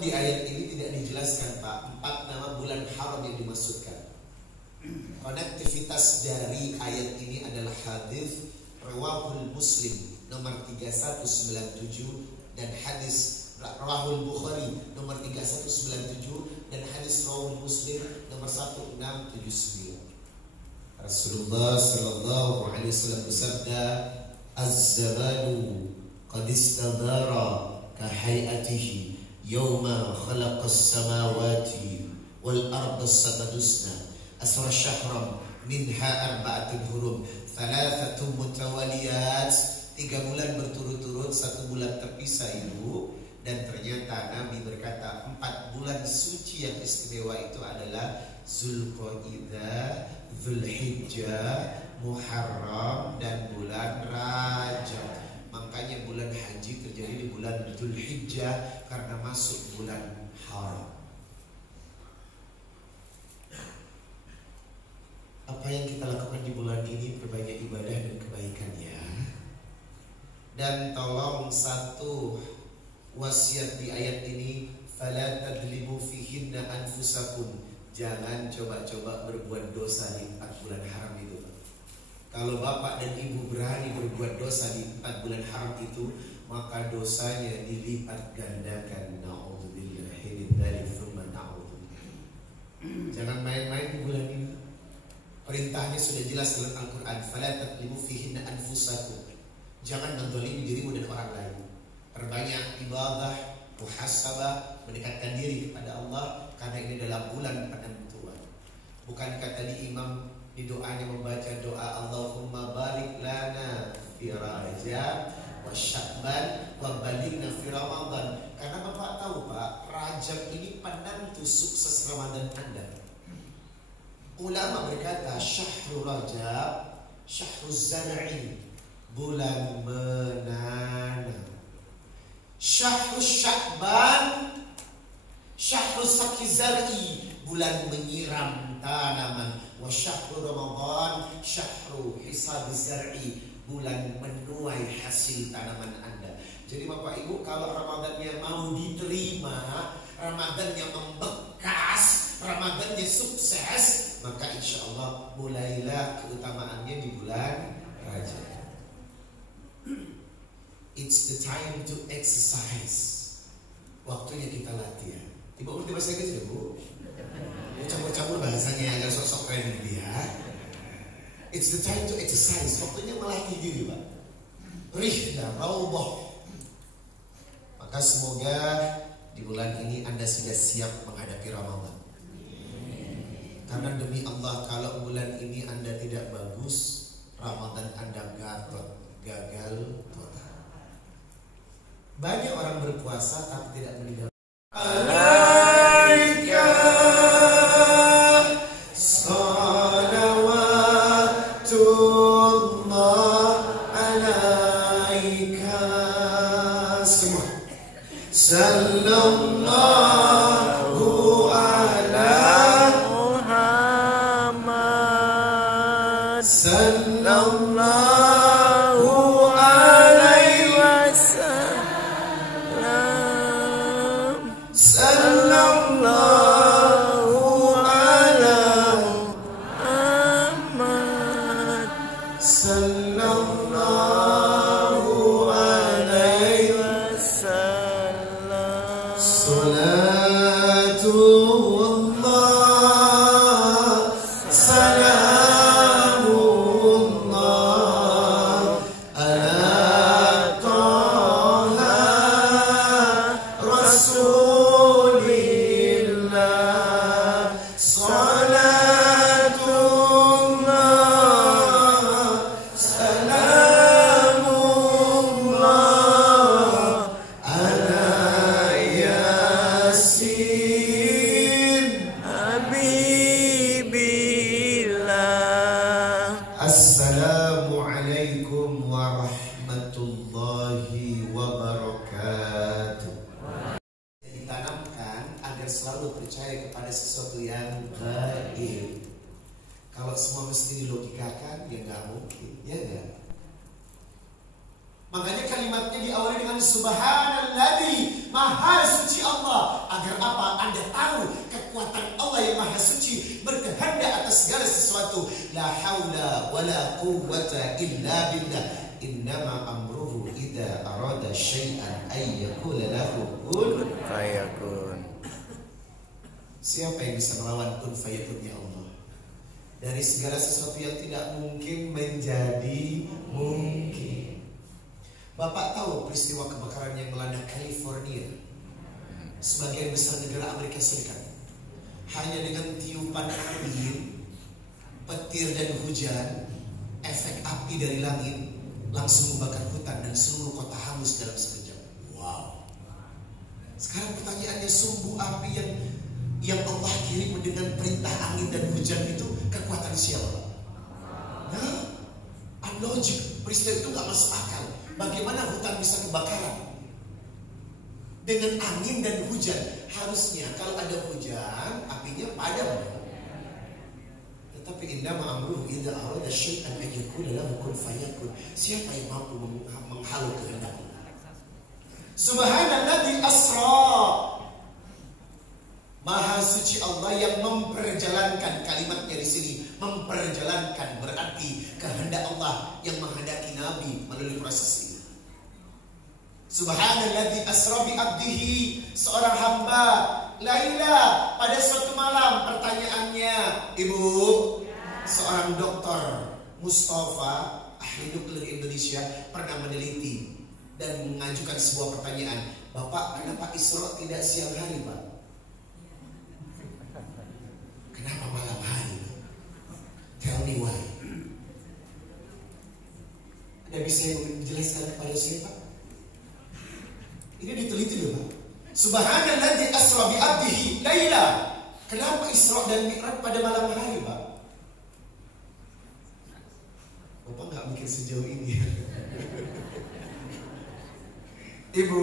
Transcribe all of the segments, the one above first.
Namun di ayat ini tidak dijelaskan Pak 4 nama bulan haram yang dimaksudkan. Konektivitas dari ayat ini adalah hadis Rawahul Muslim nomor 3197 dan hadis Rawahul Bukhari nomor 3197 dan hadis Rawahul Muslim nomor 1679. Rasulullah sallallahu alaihi wasallam bersabda, "Az-zamanu qad istadara ka hay'atihi yawma khalaqas samawati wal arda sabadusna asra syahram minha arba'atul hurum thalathatun mutawaliyat." 3 bulan berturut-turut, 1 bulan terpisah ibu. Dan ternyata Nabi berkata 4 bulan suci yang istimewa itu adalah Zulqa'dah, Zulhijjah, Muharram dan bulan Rajab. Makanya bulan haji terjadi di bulan Zulhijjah karena masuk bulan haram. Apa yang kita lakukan di bulan ini, perbanyak ibadah dan kebaikannya. Dan tolong satu wasiat di ayat ini, fala tadlimu fihinna anfusakum. Jangan coba-coba berbuat dosa di 4 bulan haram itu. Kalau bapak dan ibu berani berbuat dosa di 4 bulan haram itu, maka dosanya dilipat gandakan. Na'udzubillahi min dzalik, tsumma na'udzubillah. Jangan main-main di bulan ini. Perintahnya sudah jelas dalam Al-Quran, fala tadlimu fihinna anfusakum. Jangan menzalimi dirimu dan orang lain. Perbanyak ibadah, muhasabah, mendekatkan diri kepada Allah, karena ini adalah bulan penentuan. Bukankah tadi imam di doanya membaca doa Allahumma barik lana fi Rajab wa Sya'ban wa balighna fi Ramadan. Karena Bapak tahu Pak, Rajab ini penentu sukses Ramadan Anda. Ulama berkata syahrul Rajab syahrul zar'i, bulan menanam. Syahrul Sya'ban syahrul sakizari, bulan menyiram tanaman. Wa syahrul Ramadan syahrul hisadis zar'i, bulan menuai hasil tanaman Anda. Jadi Bapak Ibu, kalau Ramadannya mau diterima, Ramadannya membekas, Ramadannya sukses, maka insya Allah mulailah keutamaannya di bulan Rajab. It's the time to exercise. Waktunya kita latihan. Ibu ngerti bahasa Inggris ya Bu? Campur-campur bahasanya agar sosok keren dia. It's the time to exercise. Waktunya melatih diri Pak. Rihna raubah. Maka semoga di bulan ini Anda sudah siap menghadapi Ramadan. Karena demi Allah, kalau bulan ini Anda tidak bagus, Ramadan Anda gagal total. Banyak orang berpuasa tapi tidak meninggal. Alaika salawatullah alaika. Semua sallallahu ala Muhammad sallallahu Makanya kalimatnya diawali dengan Subhanalladzi, Maha suci Allah. quwwata illa billah. Innama amruhu idza arada syai'an ay yaqula lahu kun fayakun. Siapa yang bisa melawan kun fayakun ya Allah? Dari segala sesuatu yang tidak mungkin menjadi mungkin. Bapak tahu peristiwa kebakaran yang melanda California, sebagian besar negara Amerika Serikat, hanya dengan tiupan angin, petir dan hujan, efek api dari langit langsung membakar hutan dan seluruh kota hangus dalam sekejap. Wow. Sekarang pertanyaannya, sumbu api yang Allah kirim dengan perintah angin dan hujan itu kekuatan siapa? Nah, unlogic. Peristiwa itu gak masuk akal. Bagaimana hutan bisa kebakaran dengan angin dan hujan? Harusnya kalau ada hujan, apinya padam. Tetapi innama amruhu idza arada syai'an an yakuna lahu kun fayakun. Siapa yang mampu menghalau kehendak Allah? Subhanalladzi asra. Maha suci Allah yang memperjalankan, kalimatnya di sini memperjalankan, berarti kehendak Allah yang menghendaki Nabi melalui proses ini. Subhanalladzi asra bi abdihi, seorang hamba laila pada suatu malam. Pertanyaannya, Ibu, seorang dokter Mustafa, ahli nuklir Indonesia, pernah meneliti dan mengajukan sebuah pertanyaan. Bapak, kenapa Isra tidak siang hari, Pak? Kenapa malam hari? Tell me why. Anda bisa menjelaskan kepada saya, Pak? Ini diteliti loh, Pak. Subhanalladzi asra bi abdihi laila. Kenapa Isra dan Mi'raj pada malam hari, Pak? Bapak nggak mikir sejauh ini. Ibu,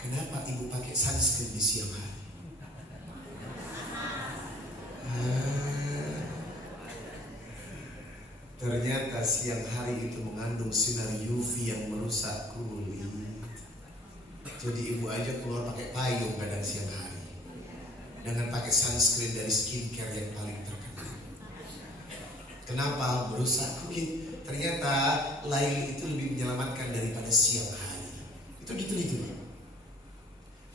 kenapa Ibu pakai sunscreen di siang hari? Ternyata siang hari itu mengandung sinar UV yang merusak kulit. Jadi Ibu aja keluar pakai payung kadang siang hari, dengan pakai sunscreen dari skincare yang paling terkenal. Kenapa? Merusak kulit. Ternyata lail itu lebih menyelamatkan daripada siang hari. Itu diteliti.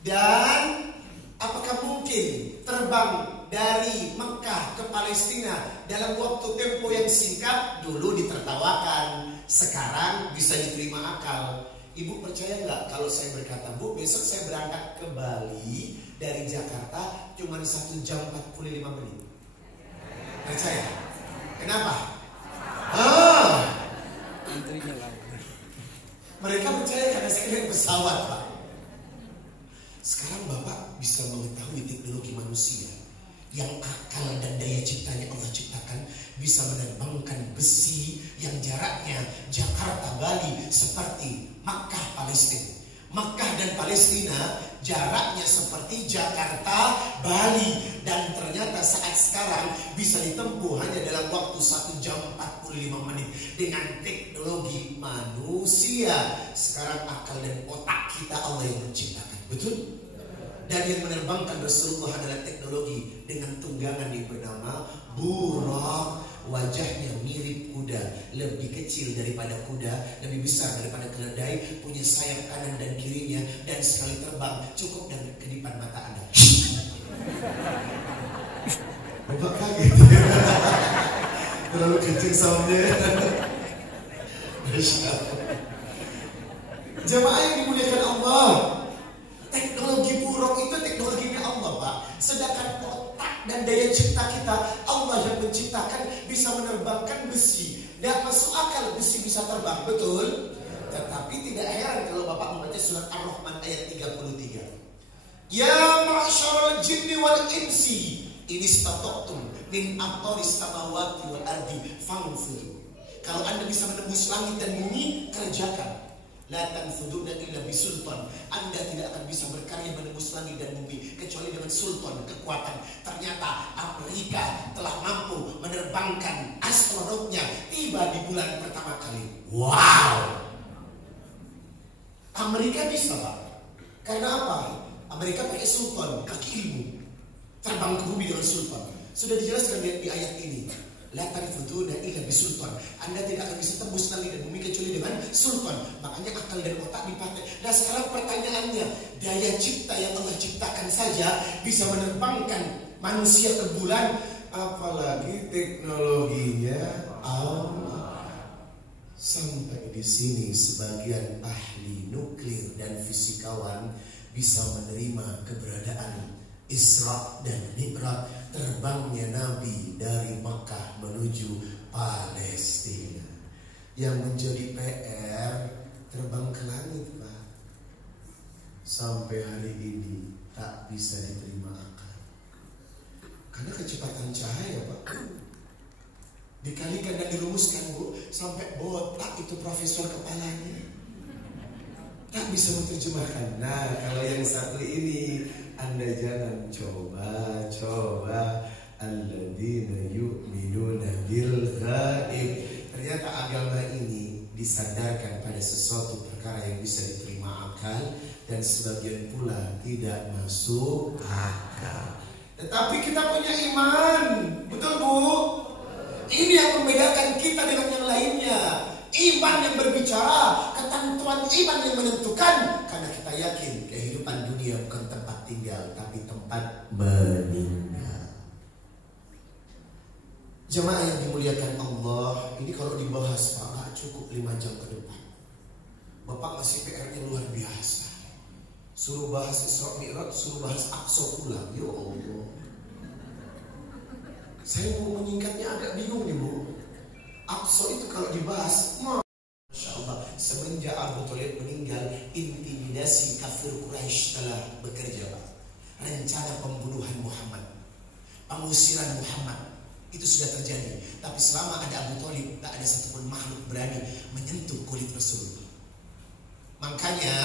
Dan apakah mungkin terbang dari Mekah ke Palestina dalam waktu tempo yang singkat? Dulu ditertawakan, sekarang bisa diterima akal. Ibu percaya nggak kalau saya berkata, Bu, besok saya berangkat ke Bali dari Jakarta cuma 1 jam 45 menit? Percaya? Kenapa? Mereka percaya karena saya naik pesawat, Pak. Sekarang Bapak bisa mengetahui teknologi manusia yang akal dan daya ciptanya Allah ciptakan bisa menerbangkan besi yang jaraknya Jakarta Bali seperti Makkah Palestina. Makkah dan Palestina jaraknya seperti Jakarta Bali, dan ternyata saat sekarang bisa ditempuh hanya dalam waktu 1 jam 45 menit dengan teknologi manusia. Sekarang akal dan otak kita Allah yang menciptakan, betul? Dan yang menerbangkan Rasulullah adalah teknologi dengan tunggangan yang bernama buraq. Wajahnya mirip kuda, lebih kecil daripada kuda, lebih besar daripada keledai, punya sayap kanan dan kirinya, dan sekali terbang cukup dengan kedipan mata Anda. Bapak kaget. Terlalu kecil soundnya. Jemaah yang dimuliakan Allah, teknologi buruk itu teknologinya Allah, Pak. Sedangkan otak dan daya cipta kita Allah yang menciptakan bisa menerbangkan besi. Tidak masuk akal besi bisa terbang, betul? Tetapi tidak heran kalau Bapak membaca surat Ar-Rahman ayat 33. Ya ma'syaral jinni wal insi in istata'tum min aqtaris samawati wal ardi fanfudhu. Kalau Anda bisa menembus langit dan bumi, kerjakan. La tanfuduna illa bisultan. Anda tidak akan bisa berkarya menembus langit dan bumi kecuali dengan sultan, kekuatan. Ternyata Amerika telah mampu menerbangkan astronotnya tiba di bulan pertama kali. Wow. Amerika bisa, Pak. Karena apa? Amerika pakai sultan, kaki ilmu. Terbang ke bumi dengan sultan. Sudah dijelaskan di ayat ini. La tarifuduna illa bisultan. Anda tidak akan bisa tembus langit dan bumi kecuali dengan sultan. Makanya akal dan otak dipakai. Nah sekarang pertanyaannya, daya cipta yang Allah ciptakan saja bisa menerbangkan manusia ke bulan, apalagi teknologinya Allah. Sampai di sini sebagian ahli nuklir dan fisikawan bisa menerima keberadaan Isra dan Mi'raj, terbangnya Nabi dari Makkah menuju Palestina. Yang menjadi PR terbang ke langit, Pak. Sampai hari ini tak bisa diterima akal. Karena kecepatan cahaya, Pak, dikalikan dan dirumuskan, Bu, sampai botak itu profesor kepalanya. Tak bisa menerjemahkan. Nah, kalau yang satu ini Anda jangan coba alladzina yu'minuna bil ghaib. Ternyata agama ini disandarkan pada sesuatu perkara yang bisa diterima akal dan sebagian pula tidak masuk akal. Tetapi kita punya iman, betul Bu? Ini yang membedakan kita dengan yang lainnya. Iman yang berbicara, ketentuan iman yang menentukan. Karena kita yakin kehidupan dunia bukan tempat tinggal, tapi tempat meninggal. Jemaah yang dimuliakan Allah, ini kalau dibahas Pak, gak cukup 5 jam ke depan. Bapak ngasih PR-nya luar biasa. Suruh bahas Isra Mi'raj, suruh bahas Aqsa pulang. Ya Allah. Saya mau menyingkatnya agak bingung nih Bu. Aqsa itu kalau dibahas, Masya Allah, semenjak Abu Thalib meninggal, intimidasi kafir Quraisy telah bekerja, Pak. Rencana pembunuhan Muhammad, pengusiran Muhammad, itu sudah terjadi. Tapi selama ada Abu Thalib, tak ada satupun makhluk berani menyentuh kulit Rasulullah. Makanya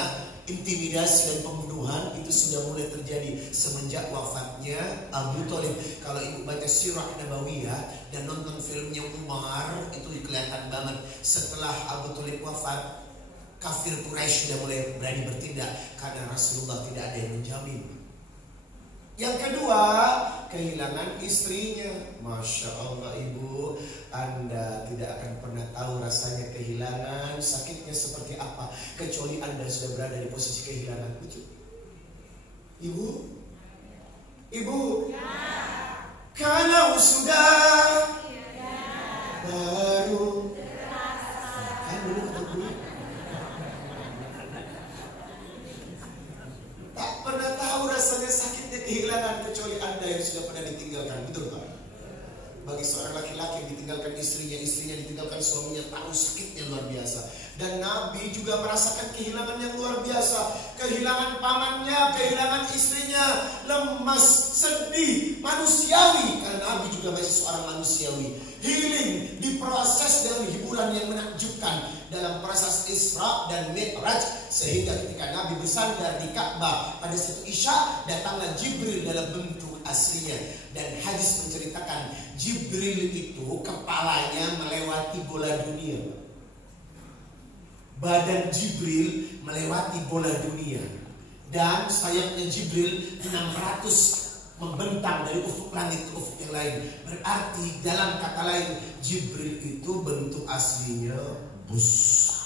intimidasi dan pembunuhan itu sudah mulai terjadi semenjak wafatnya Abu Thalib. Kalau ibu baca sirah Nabawiyah dan nonton filmnya Umar, itu kelihatan banget setelah Abu Thalib wafat, kafir Quraisy sudah mulai berani bertindak karena Rasulullah tidak ada yang menjamin. Yang kedua, kehilangan istrinya. Masya Allah Ibu, Anda tidak akan pernah tahu rasanya kehilangan, sakitnya seperti apa, kecuali Anda sudah berada di posisi kehilangan. Betul? Ibu? Ibu? Ya. Kalau sudah baru kan dulu ketemu. Tak pernah tahu rasanya sakitnya kehilangan kecuali Anda yang sudah pernah ditinggalkan. Betul Pak? Bagi seorang laki-laki yang ditinggalkan istrinya ditinggalkan suaminya, tahu sakitnya luar biasa. Dan Nabi juga merasakan kehilangan yang luar biasa. Kehilangan pamannya, kehilangan istrinya, lemas, sedih, manusiawi. Karena Nabi juga masih seorang manusiawi. Healing diproses dengan hiburan yang menakjubkan dalam proses Isra dan Mi'raj, sehingga ketika Nabi bersandar di Ka'bah pada satu Isya, datanglah Jibril dalam bentuk aslinya. Dan hadis menceritakan Jibril itu kepalanya melewati bola dunia. Badan Jibril melewati bola dunia. Dan sayapnya Jibril 600 membentang dari ufuk langit ke ufuk yang lain. Berarti dalam kata lain, Jibril itu bentuk aslinya besar.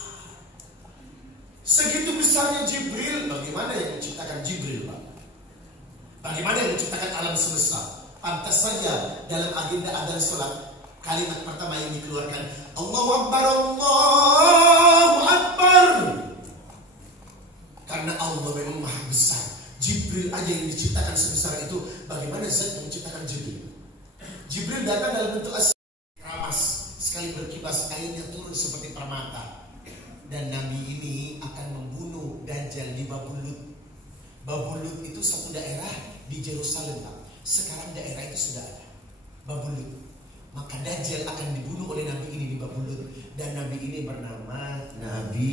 Segitu besarnya Jibril, bagaimana yang menciptakan Jibril, Pak? Bagaimana yang menciptakan alam semesta? Pantas saja dalam agenda adzan salat, kalimat pertama yang dikeluarkan, Allahu Akbar, Allahu Akbar. Karena Allah memang maha besar. Jibril aja yang diciptakan sebesar itu, bagaimana zat yang menciptakan Jibril? Jibril datang dalam bentuk asli, ramas, sekali berkipas airnya turun seperti permata. Dan Nabi ini akan membunuh Dajjal di Babulut. Babulut itu satu daerah di Yerusalem, Pak. Sekarang daerah itu sudah ada, Babulut. Maka Dajjal akan dibunuh oleh Nabi ini di Babulut. Dan Nabi ini bernama Nabi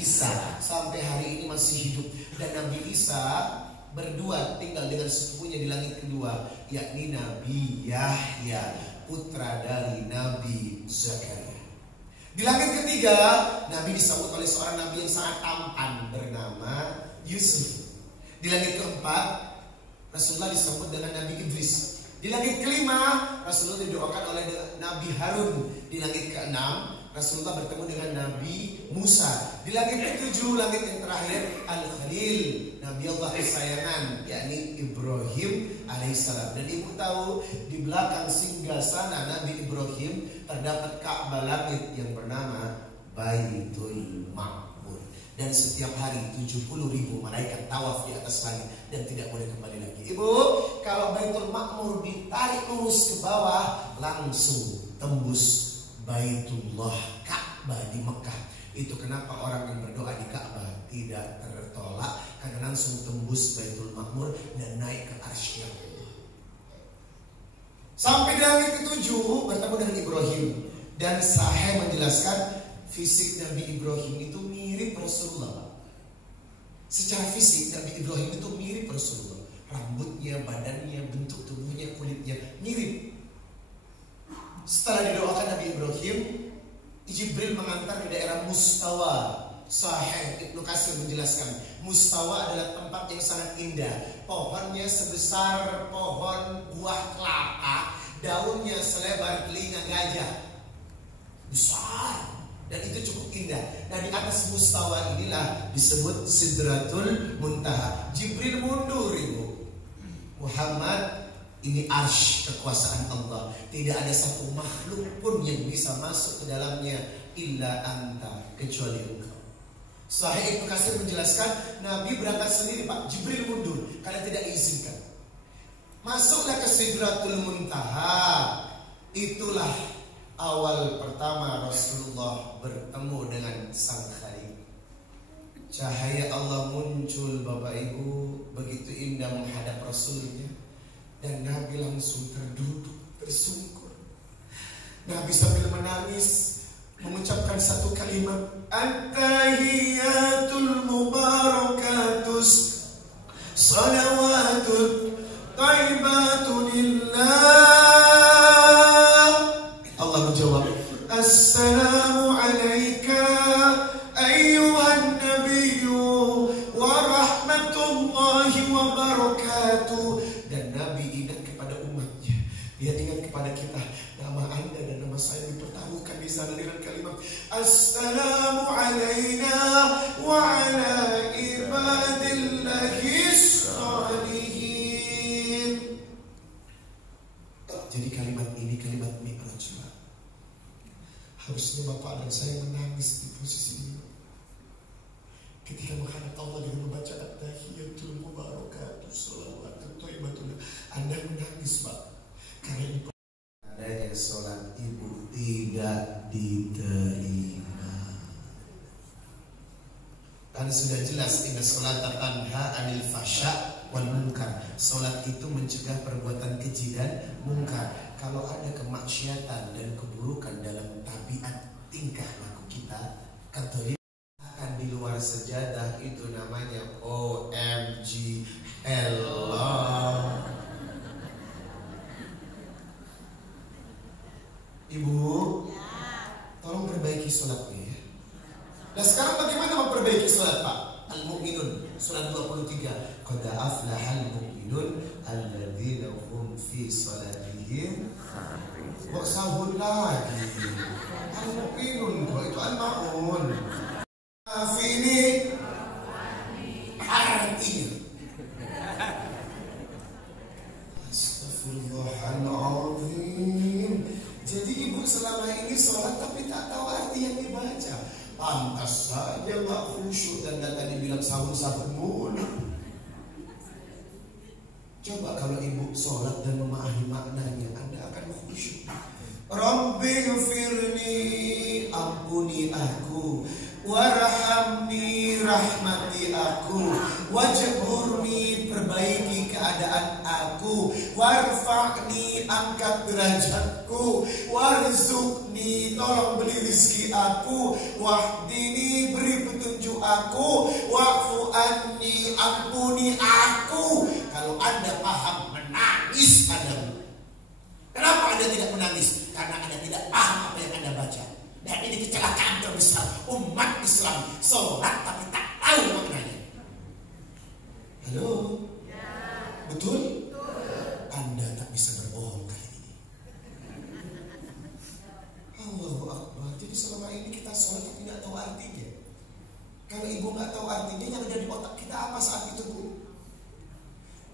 Isa. Sampai hari ini masih hidup. Dan Nabi Isa berdua tinggal dengan sepupunya di langit kedua, yakni Nabi Yahya, putra dari Nabi Zakaria. Di langit ketiga, Nabi disambut oleh seorang Nabi yang sangat tampan bernama Yusuf. Di langit keempat, Rasulullah disambut dengan Nabi Idris. Di langit kelima, Rasulullah didoakan oleh Nabi Harun. Di langit keenam, Rasulullah bertemu dengan Nabi Musa. Di langit ketujuh, langit yang terakhir, Al-Khalil, Nabi Allah kesayangan, yakni Ibrahim alaihissalam. Dan ibu tahu, di belakang singgasana Nabi Ibrahim terdapat Ka'bah langit yang bernama Baitul Ma'mur. Dan setiap hari 70.000 malaikat tawaf di atas langit dan tidak boleh kembali lagi. Ibu, kalau Baitul Ma'mur ditarik lurus ke bawah, langsung tembus Baitullah, Ka'bah di Mekah. Itu kenapa orang yang berdoa di Ka'bah tidak tertolak, karena langsung tembus Baitul Ma'mur dan naik ke arsy Allah. Sampai di langit ketujuh bertemu dengan Ibrahim. Dan Sahih menjelaskan fisik Nabi Ibrahim itu mirip Rasulullah. Secara fisik Nabi Ibrahim itu mirip Rasulullah. Rambutnya, badannya, bentuk tubuhnya, kulitnya mirip. Setelah didoakan Nabi Ibrahim, Jibril mengantar ke daerah Mustawa. Sahih Ibnu Katsir menjelaskan, Mustawa adalah tempat yang sangat indah. Pohonnya sebesar pohon buah kelapa, daunnya selebar telinga gajah, besar, dan itu cukup indah. Nah, di atas Mustawa inilah disebut Sidratul Muntaha. Jibril mundur, ibu. Muhammad, ini arsy kekuasaan Allah. Tidak ada satu makhluk pun yang bisa masuk ke dalamnya illa anta, kecuali engkau. Sahih Ibnu Katsir menjelaskan, Nabi berangkat sendiri, Pak. Jibril mundur karena tidak izinkan. Masuklah ke Sidratul Muntaha. Itulah awal pertama Rasulullah bertemu dengan sang Khalil. Cahaya Allah muncul, Bapak Ibu, begitu indah menghadap Rasulnya. Dan Nabi langsung terduduk, tersungkur. Nabi sambil menangis mengucapkan satu kalimat, At-tahiyatul mubarakatus salawatun taibatun lillah. Allah menjawab, Assalamu alaika ayyuhan nabiyyu wa rahmatullahi wa barakatuh. Dan Nabi ingat kepada umatnya. Dia ingat kepada kita. Nama Anda dan nama saya dipertaruhkan di sana dengan kalimat Assalamu alaina wa ala ibadillahis shalihin. Jadi kalimat ini kalimat Mi'raj. Harusnya Bapak dan saya menangis di posisi ini ketika menghadap Allah dengan membaca At-tahiyatul mubarakatuh salawatun thayyibatun. Anda menangis, Pak, karena ini adanya sholat ibu tidak diterima. Kan sudah jelas, inna sholata tanha anil fahsya wal munkar. Sholat itu mencegah perbuatan keji dan mungkar. Kalau ada kemaksiatan dan keburukan dalam tabiat tingkah laku kita, Katolik akan di luar sejadah, itu namanya OMG Allah. Ibu, tolong perbaiki sholatnya ya. Nah, sekarang bagaimana memperbaiki sholat, Pak? Al-Mu'minun surat 23. Qad aflahal mu'minun alladzina hum fi sholatihim. Kok sahur lagi? Al-Mu'minun kok itu Al-Ma'un. Ini artinya Astagfirullahaladzim. Jadi ibu selama ini sholat tapi tak tahu arti yang dibaca. Pantas saja gak khusyuk dan tadi bilang sahur-sahur mulu. Coba kalau ibu sholat dan memahami maknanya, Anda akan khusyuk. Rabbighfirli, ampuni aku, warhamni, rahmati aku, wajburni, perbaiki keadaan aku, warfa'ni, angkat derajatku, warzuqni, tolong beri rezeki aku, wahdini, beri petunjuk aku, wa'fu anni, ampuni aku. Kalau Anda paham, menangis Anda. Kenapa Anda tidak menangis? Karena Anda tidak paham apa yang Anda baca. Dan ini kecelakaan terbesar umat Islam, sholat tapi tak tahu maknanya. Halo? Ya. Betul? Betul. Anda tak bisa berbaca.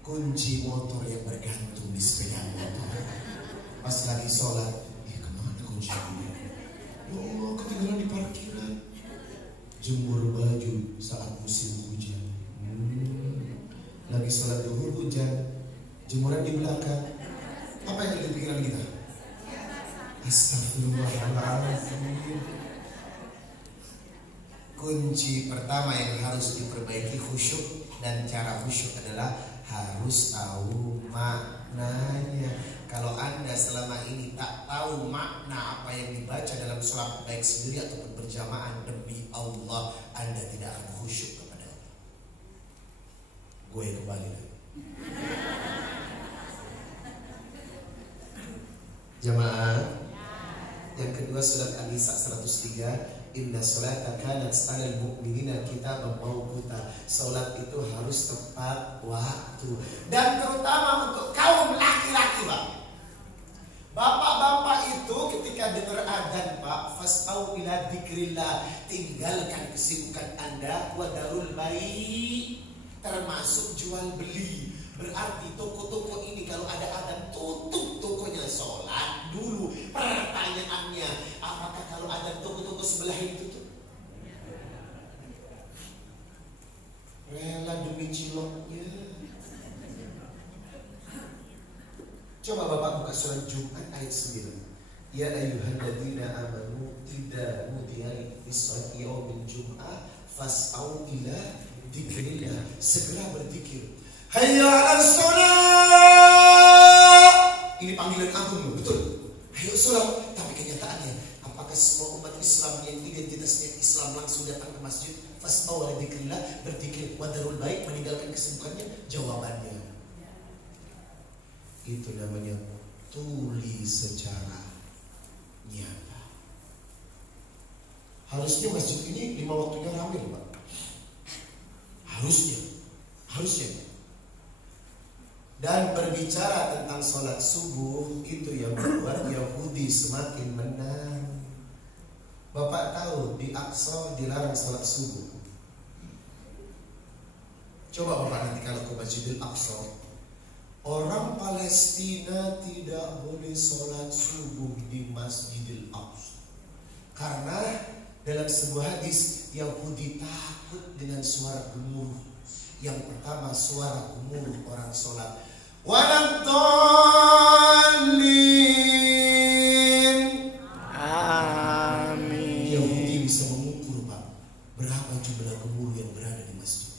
kunci motor yang bergantung di sepeda motor. Pas lagi sholat, kemana kunci ini? Oh, ketinggalan di parkiran. Jemur baju saat musim hujan. Lagi sholat zuhur hujan, jemuran di belakang. Apa yang ada di pikiran kita? Astagfirullahaladzim. Kunci pertama yang harus diperbaiki khusyuk, dan cara khusyuk adalah harus tahu maknanya. Kalau Anda selama ini tak tahu makna apa yang dibaca dalam sholat, baik sendiri ataupun berjamaah, demi Allah Anda tidak akan khusyuk kepada Allah. Gue kembali lagi. Jamaah. Yang kedua surat An-Nisa 103, inna sholata kanat 'alal mu'minina kitaban mawquta. Salat itu harus tepat waktu, dan terutama untuk kaum laki-laki, Pak. Bapak-bapak itu ketika dengar adzan, Pak, fas'au ila dzikrillah, tinggalkan kesibukan Anda, wa darul bai', termasuk jual beli. Berarti toko-toko ini kalau ada adzan tutup tokonya, sholat dulu. Pertanyaannya, apakah kalau ada toko-toko sebelah ini tutup? Rela demi ciloknya. Coba Bapak buka surat Jumat ayat 9. Ya ayyuhalladzina amanu idza nudiya lis-sholati yaumil jum'ah fas'au ila dzikrillah. Segera berzikir. Hayya 'alas shalah. Ini panggilan agung loh, betul. Ayo sholat. Tapi kenyataannya, apakah semua umat Islam yang identitasnya Islam langsung datang ke masjid? Fas'au ila dzikrillah, berzikir, wa darul bai', meninggalkan kesibukannya? Jawabannya, itu namanya tuli secara nyata. Harusnya masjid ini 5 waktunya ramai, Pak. Harusnya. Dan berbicara tentang sholat subuh, itu yang membuat Yahudi semakin menang. Bapak tahu di Aqsa dilarang sholat subuh. Coba Bapak nanti kalau ke Masjidil Aqsa, orang Palestina tidak boleh sholat subuh di Masjidil Aqsa. Karena dalam sebuah hadis, Yahudi takut dengan suara gemuruh. Yang pertama, suara gemuruh orang sholat. Waladdallin. Amin. Yahudi bisa mengukur, Pak, berapa jumlah gemuruh yang berada di masjid.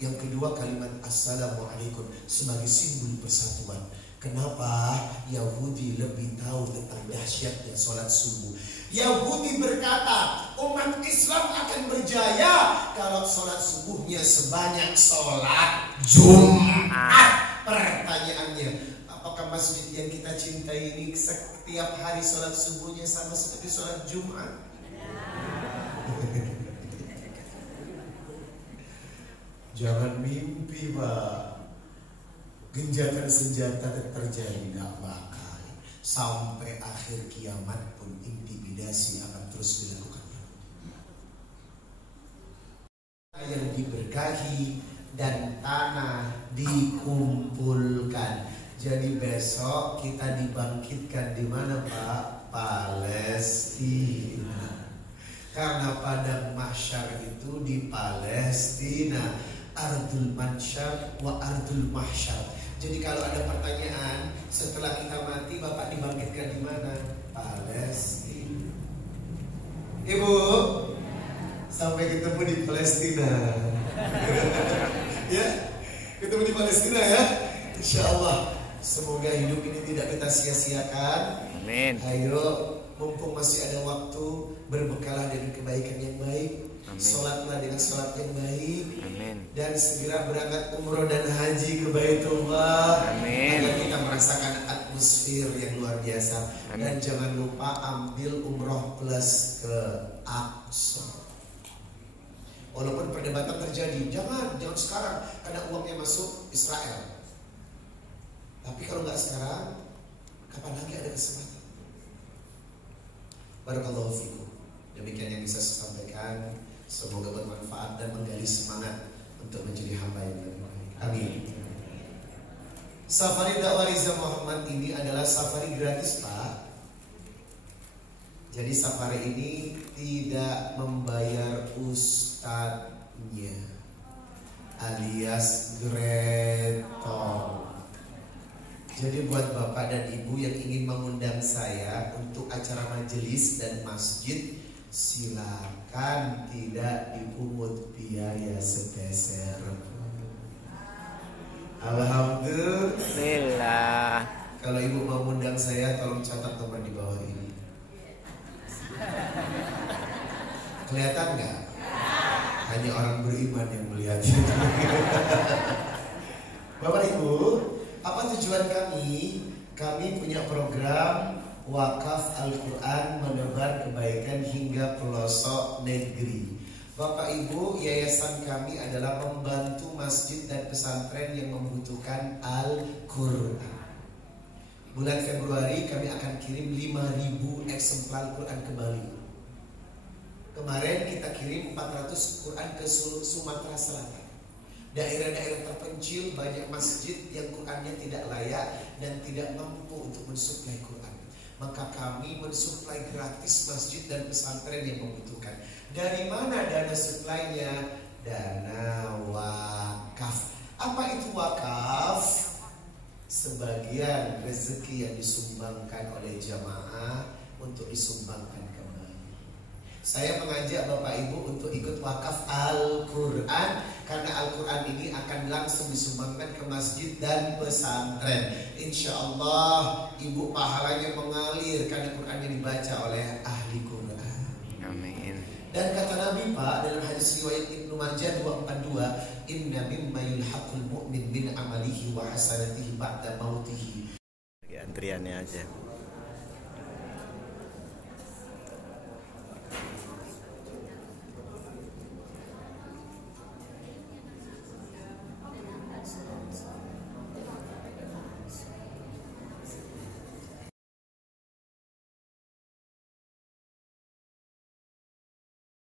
Yang kedua, kalimat assalamualaikum sebagai simbol persatuan. Kenapa Yahudi lebih tahu tentang dahsyatnya sholat subuh? Yahudi berkata, umat Islam akan berjaya kalau sholat subuhnya sebanyak sholat Jumat. Pertanyaannya, apakah masjid yang kita cintai ini setiap hari sholat subuhnya sama seperti sholat Jumat? Jangan mimpi, Pak. Genjatan senjata terjadi, gak bakal. Sampai akhir kiamat pun intimidasi akan terus dilakukan. Yang diberkahi dan tanah dikumpulkan. Jadi besok kita dibangkitkan di mana, Pak? Palestina. Karena padang mahsyar itu di Palestina. Ardul Mansyar wa Ardul Mahsyar. Jadi kalau ada pertanyaan, setelah kita mati Bapak dibangkitkan di mana? Palestina. Ibu, sampai ketemu di Palestina. Ya, ketemu di Palestina ya. Insya Allah. Semoga hidup ini tidak kita sia-siakan. Amin. Ayo, mumpung masih ada waktu, berbekalah dengan kebaikan yang baik. Sholatlah dengan sholat yang baik. Amin. Dan segera berangkat umroh dan haji ke Baitullah. Amin. Agar kita merasakan atmosfer yang luar biasa. Amin. Dan jangan lupa ambil umroh plus ke Aqsa. Walaupun perdebatan terjadi, jangan sekarang karena uangnya masuk Israel. Tapi kalau nggak sekarang, kapan lagi ada kesempatan? Barakallahu fikum. Demikian yang bisa saya sampaikan. Semoga bermanfaat dan menggali semangat untuk menjadi hamba yang lebih baik. Amin. Safari dakwah Riza Muhammad ini adalah safari gratis, Pak. Jadi safari ini tidak membayar ustadznya, alias gretong. Jadi buat bapak dan ibu yang ingin mengundang saya untuk acara majelis dan masjid, silakan, tidak dipungut biaya sepeser. Alhamdulillah. Kalau ibu mau undang saya, tolong catat nomor di bawah ini. Kelihatan nggak? Hanya orang beriman yang melihat. Bapak Ibu, apa tujuan kami? Kami punya program wakaf Al-Quran menebar kebaikan hingga pelosok negeri. Bapak Ibu, yayasan kami adalah membantu masjid dan pesantren yang membutuhkan Al-Quran. Bulan Februari kami akan kirim 5.000 eksemplar Quran ke Bali. Kemarin kita kirim 400 Quran ke Sumatera Selatan. Daerah-daerah terpencil banyak masjid yang Qurannya tidak layak dan tidak mampu untuk mensuplai Quran. Maka kami mensuplai gratis masjid dan pesantren yang membutuhkan. Dari mana dana suplainya? Dana wakaf. Apa itu wakaf? Sebagian rezeki yang disumbangkan oleh jamaah untuk disumbangkan kembali. Saya mengajak Bapak Ibu untuk ikut wakaf Al-Quran, karena Al-Quran ini akan langsung disumbangkan ke masjid dan pesantren. Insya Allah Ibu pahalanya mengalir karena Quran yang dibaca oleh ahli Quran. Amin. Dan kata Nabi Pak dalam hadis riwayat Ibnu Majah 242, inna mimma yulhaqul mu'min min amalihi wa hasanatihi ba'da mautihi. Ya, antriannya aja.